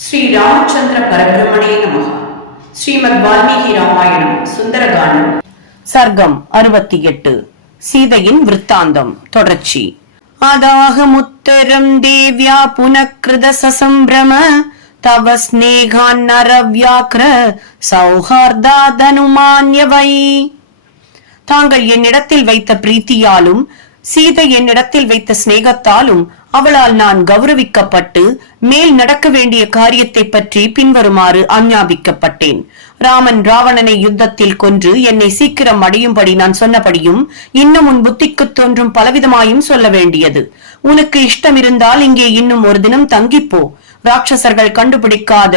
ஸ்ரீ ராமச்சந்திர பரபிரமணே நமः. ஸ்ரீமத் வால்மீகி ராமாயணம் சுந்தரகாண்டம். சர்க்கம் அறுபத்தி எட்டு சீதையின் விற்த்தாந்தம் தொடர்ச்சி. அதாகமுத்தரம் தேவ்யா புனக்கிருத சசம்பிரம. தவ ஸ்நேகான் நரவ்யாக்ர சௌஹார்தாதனுமான்யவை. தாங்கள் என்னிடத்தில் வைத்த பிரீத்தியாலும் சீதை என்னிடத்தில் வைத்த சிநேகத்தாலும் அவளால் நான் கௌரவிக்கப்பட்டு மேல் நடக்க வேண்டிய காரியத்தை பற்றி பின்வருமாறு ஆஞ்ஞாபிக்கப்பட்டேன். ராமன் ராவணனை யுத்தத்தில் கொன்று என்னை சீக்கிரம் அடையும்படி நான் சொன்னபடியும் இன்னும் உன் புத்திக்கு தோன்றும் பலவிதமாயும் சொல்ல வேண்டியது. உனக்கு இஷ்டம் இருந்தால் இங்கே இன்னும் ஒரு தினம் தங்கிப்போ. ராட்சசர்கள் கண்டுபிடிக்காத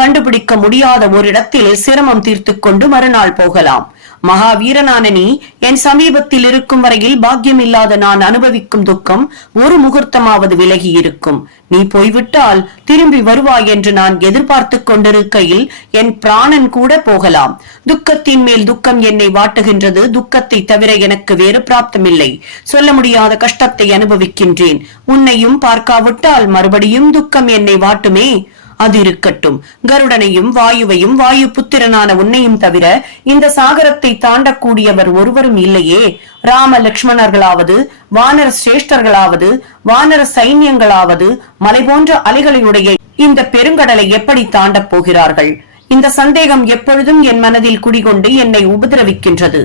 கண்டுபிடிக்க முடியாத ஒரு இடத்தில் சிரமம் தீர்த்து கொண்டு மறுநாள் போகலாம். மகாவீரனான நீ என் சமீபத்தில் இருக்கும் வரையில் பாக்கியம் இல்லாத நான் அனுபவிக்கும் துக்கம் ஒரு முகூர்த்தமாவது விலகி இருக்கும் நீ போய்விட்டால் திரும்பி வருவாய் என்று நான் எதிர்பார்த்து கொண்டிருக்கையில் என் பிராணன் கூட போகலாம். துக்கத்தின் மேல் துக்கம் என்னை வாட்டுகின்றது துக்கத்தை தவிர எனக்கு வேறு பிராப்தமில்லை. சொல்ல முடியாத கஷ்டத்தை அனுபவிக்கின்றேன். உன்னையும் பார்க்காவிட்டால் மறுபடியும் துக்கம் என்னை வாட்டுமே. அது இருக்கட்டும். கருடனையும் வாயுவையும் வாயு புத்திரனான உன்னையும் தவிர இந்த சாகரத்தை தாண்டக்கூடியவர் ஒருவரும் இல்லையே. ராம லட்சுமணர்களாவது வானர சிரேஷ்டர்களாவது வானர சைன்யங்களாவது மலை போன்ற அலைகளையுடைய இந்த பெருங்கடலை எப்படி தாண்டப் போகிறார்கள்? இந்த சந்தேகம் எப்பொழுதும் என் மனதில் குடிகொண்டு என்னை உபதிரவிக்கின்றது.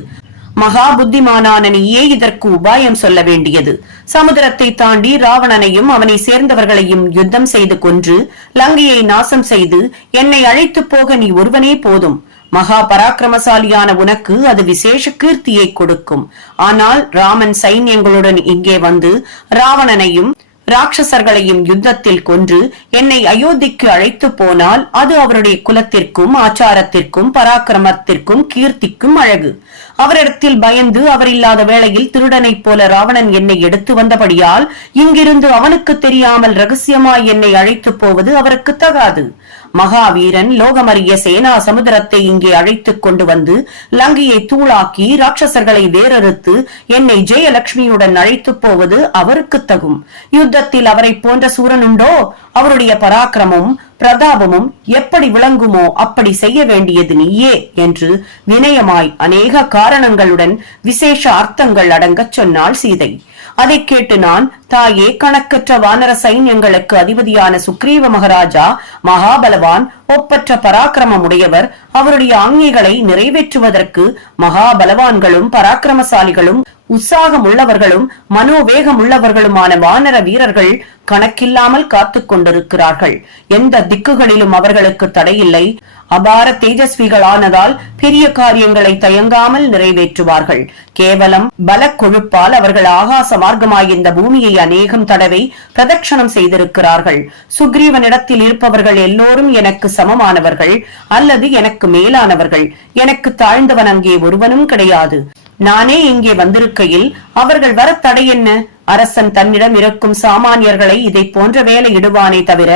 மகா புத்திமானான நீயே இதற்கு உபாயம் சொல்ல வேண்டியது. சமுதிரத்தை தாண்டி ராவணனையும் அவனை சேர்ந்தவர்களையும் யுத்தம் செய்து கொன்று லங்கையை நாசம் செய்து என்னை அழைத்து போக நீ ஒருவனே போதும். மகா பராக்கிரமசாலியான உனக்கு அது விசேஷ கீர்த்தியை கொடுக்கும். ஆனால் ராமன் சைன்யங்களுடன் இங்கே வந்து ராவணனையும் ராட்சசர்களையும் யுத்தத்தில் கொன்று என்னை அயோத்திக்கு அழைத்து போனால் அது அவருடைய குலத்திற்கும் ஆச்சாரத்திற்கும் பராக்கிரமத்திற்கும் கீர்த்திக்கும் அழகு. அவரிடத்தில் பயந்து அவர் இல்லாத வேளையில் திருடனைப் போல ராவணன் என்னை எடுத்து வந்தபடியால் இங்கிருந்து அவனுக்கு தெரியாமல் ரகசியமாய் என்னை அழைத்து போவது அவருக்கு தகாது. மகாவீரன் லோகமறிய சேனா சமுதிரத்தை இங்கே அழைத்துக் கொண்டு வந்து லங்கையை தூளாக்கி ராட்சசர்களை வேறறுத்து என்னை ஜெயலட்சுமியுடன் அழைத்து போவது அவருக்கு தகும். யுத்த யுத்தத்தில் அவரை போன்ற சூரன் உண்டோ அவருடைய பராக்கிரமும் பிரதாபமும் எப்படி விளங்குமோ அப்படி செய்ய வேண்டியது நீயே என்று வினயமாய் அநேக காரணங்களுடன் விசேஷ அர்த்தங்கள் அடங்கச் சொன்னாள் சீதை. அதை கேட்டு நான் தாயே கணக்கற்ற வானர சைன்யங்களுக்கு அதிபதியான சுக்ரீவ மகாராஜா மகாபலவான் ஒப்பற்ற பராக்கிரமமுடையவர் அவருடைய ஆங்கைகளை நிறைவேற்றுவதற்கு மகாபலவான்களும் பராக்கிரமசாலிகளும் உற்சாகம் உள்ளவர்களும் மனோவேகம் உள்ளவர்களுமான வானர வீரர்கள் கணக்கில்லாமல் காத்து கொண்டிருக்கிறார்கள். எந்த திக்குகளிலும் அவர்களுக்கு தடையில்லை. அபார தேஜஸ்விகளானதால் பெரிய காரியங்களை தயங்காமல் நிறைவேற்றுவார்கள். கேவலம் பல கொழுப்பால் அவர்கள் ஆகாச மார்க்கமாய் இந்த பூமியை அநேகம் தடவை பிரதட்சணம் செய்திருக்கிறார்கள். சுக்ரீவனிடத்தில் இருப்பவர்கள் எல்லோரும் எனக்கு சமமானவர்கள் அல்லது எனக்கு மேலானவர்கள். எனக்கு தாழ்ந்தவன் அங்கே ஒருவனும் கிடையாது. நானே இங்கே வந்திருக்கையில் அவர்கள் வர தடை என்ன? அரசன் தன்னிடம் இருக்கும் சாமானியர்களை இதை போன்ற வேலை இடுவானே தவிர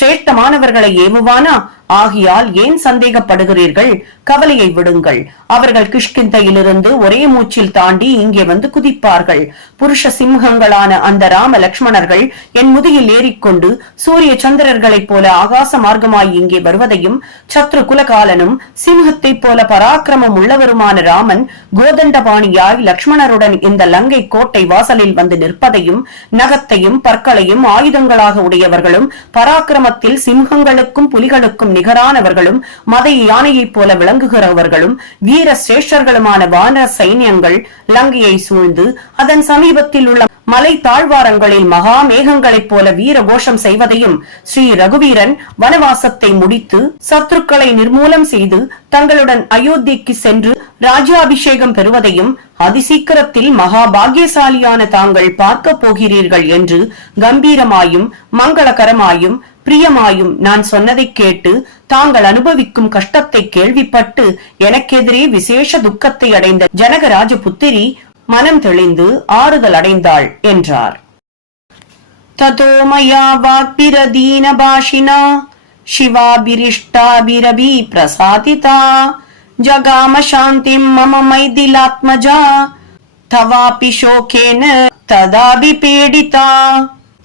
சிரேஷ்டமானவர்களை ஏவுவானா? ஆகியால் ஏன் சந்தேகப்படுகிறீர்கள்? கவலையை விடுங்கள். அவர்கள் கிஷ்கிந்தையிலிருந்து ஒரே மூச்சில் தாண்டி இங்கே வந்து குதிப்பார்கள். புருஷ சிம்ஹங்களான அந்த ராம லக்ஷ்மணர்கள் என் முதியில் ஏறிக்கொண்டு சூரிய சந்திரர்களைப் போல ஆகாச மார்க்கமாய் இங்கே வருவதையும் சத்ரு குலகாலனும் சிம்ஹத்தைப் போல பராக்கிரமம் உள்ளவருமான ராமன் கோதண்டபாணியாய் லக்ஷ்மணருடன் இந்த லங்கை கோட்டை வாசலில் வந்து நிற்பதையும் நகத்தையும் பற்களையும் ஆயுதங்களாக உடையவர்களும் பராக்கிரமத்தில் சிம்ஹங்களுக்கும் புலிகளுக்கும் நிகரானவர்களும் மத யானையைப் போல விளங்குகிறவர்களும் வீர சிரேஷ்டர்களுமான வான சைன்யங்கள் லங்கையை சூழ்ந்து அதன் சமீபத்தில் உள்ள மலை தாழ்வாரங்களில் மகா மேகங்களைப் போல வீர கோஷம் செய்வதையும் ஸ்ரீ ரகுவீரன் வனவாசத்தை முடித்து சத்துருக்களை நிர்மூலம் செய்து தங்களுடன் அயோத்திக்கு சென்று ராஜ்யாபிஷேகம் பெறுவதையும் அதிசீக்கிரத்தில் மகா பாக்கியசாலியான தாங்கள் பார்க்க போகிறீர்கள் என்று கம்பீரமாயும் மங்களகரமாயும் பிரியமாயும் நான் சொன்னதை கேட்டு தாங்கள் அனுபவிக்கும் கஷ்டத்தை கேள்விப்பட்டு எனக்கெதிரே விசேஷ துக்கத்தை அடைந்த ஜனகராஜ புத்திரி மனம் தெளிந்து ஆறுதல் அடைந்தாள் என்றார். ததோமயா வாக்பிரதீன பாஷினா சிவாபிரிஷ்டாபிரபி பிரசாதிதா ஜகாம சாந்தி மம மைதிலாத்மஜா தவாபி சோகேன ததாபி பீடிதா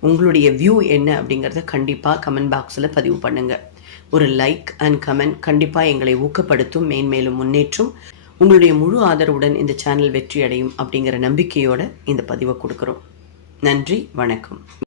உங்களுடைய வியூ என்ன அப்படிங்கிறத கண்டிப்பாக கமெண்ட் பாக்ஸில் பதிவு பண்ணுங்க. ஒரு லைக் அண்ட் கமெண்ட் கண்டிப்பாக எங்களை ஊக்கப்படுத்தும் மேன்மேலும் முன்னேற்றும். உங்களுடைய முழு ஆதரவுடன் இந்த சேனல் வெற்றி அடையும் அப்படிங்கிற நம்பிக்கையோட இந்த பதிவை கொடுக்குறோம். நன்றி வணக்கம்.